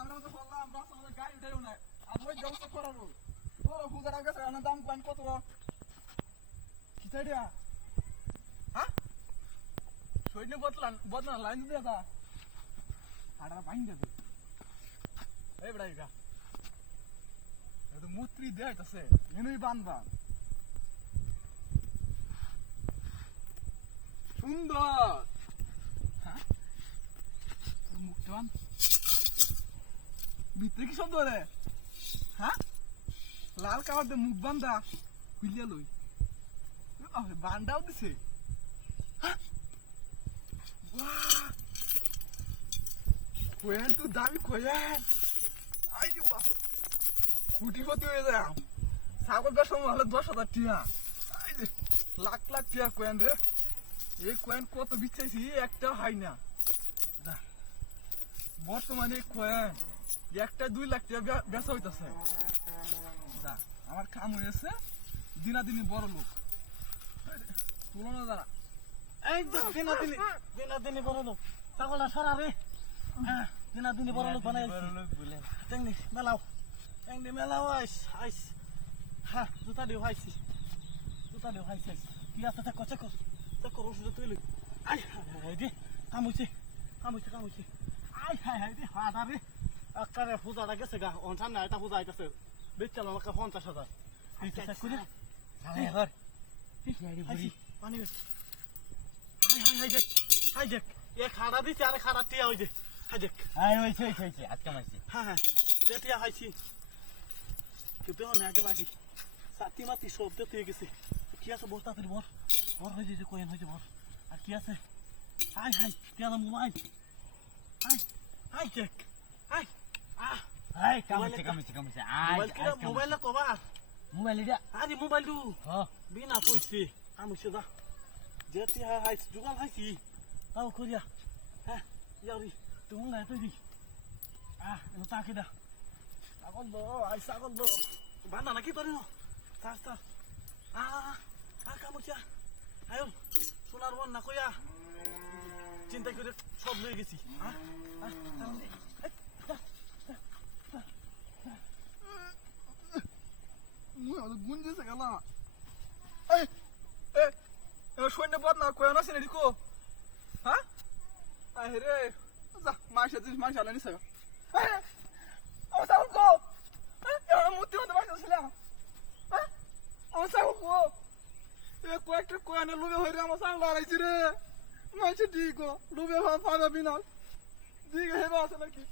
আমরা মতো বললাম বাস আমাদের গাড়ি উঠাইও না আর ওই ব্যবস্থা করাবো ও হুজার গেছে না দাম কোন কত কি চাইয়া হ্যাঁ সৈন্য বদলা লাইন দিয়ে দা আড়া বাইন দেবে এই বড়াই গা এতো মুত্রি দেখাইতাছে এনুই বানবা সুন্দর হ্যাঁ মুক্তবান ভিতরে কি শব্দ রে হ্যাঁ লাল কাবার দিয়ে মুখ বান্ধা খুলিয়া লই বান্দাও দিছে কোয়েন তো দামি কোয়েন আই বাবা কুটিপতি হয়ে যায় ছাগল বেসম হলে 10,000 টিয়া লাখ লাখ টিয়া কোয়েন রে এই কোয়েন কত বিচ্ছাইছি একটা হয় না বর্তমানে কোয়েন একটা 2 লাখ টিয়া বেচা হইতাছে যা আমার কাম হয়েছে দিনাদিনী বড় লোক তুলনা যারা এই যে দিনাদিনী বড় লোক ছাগলটা সরা রে দিনাদিনী বড় লোক বানাইছি টেংনি মেলাও আইস হ্যাঁ জুতা দিও হাইছি কি আছে চেক ওষুধ তুই লই আই হাই দি কামুছি আই হাই দি হাদা রে আকারে পূজাটা গেছে গা অনসান না এটা পূজা আইতাছে বেচাল আমাকে 50,000 এই চেক করে আরে ঘর পানি হাই দেখ এ খাড়া দিছে আরে খাড়া টিয়া হইছে হাই দেখ হইছে আজকে মাইছি হ্যাঁ টিয়া হাইছি কিন্তু না আগে বাকি সাতি মাতি সব দিতে গেছে কি আছে বস্তা তুই বর হয়ে যেতে কোয়েন হইছে বর আর কি আছে হাই টিয়া মোবাইল হাই দেখ কামিছে মোবাইল না কবা মোবাইল এটা আরে মোবাইল দু হ্যাঁ বিনা কইছে আমি সেদা যেতে হাই জুগাল হাইছি তাও করিয়া হ্যাঁ ইয়ারি তুমি না তুই দি এনো তাকে দা ছাগল দো বানা নাকি তোর চার কামুচা আয় সোনার বন না কইয়া চিন্তা করে সব লয়ে গেছি গুঞ্জেছে গেলা সৈন্য বদ না কোয়া আছে রেডি কো হ্যাঁ আরে রে যা মাইশা দিস মাইশা লানি সা ও সাউল কো মুতি মত মাইশা ছিলাম ও সাউল কো এ কয়েকটা কোয়ানে লুবে হইরে আমার সাউল লড়াইছি রে মাইশা ঠিক কো লুবে পাবে বিনা দিকে হেবা আছে নাকি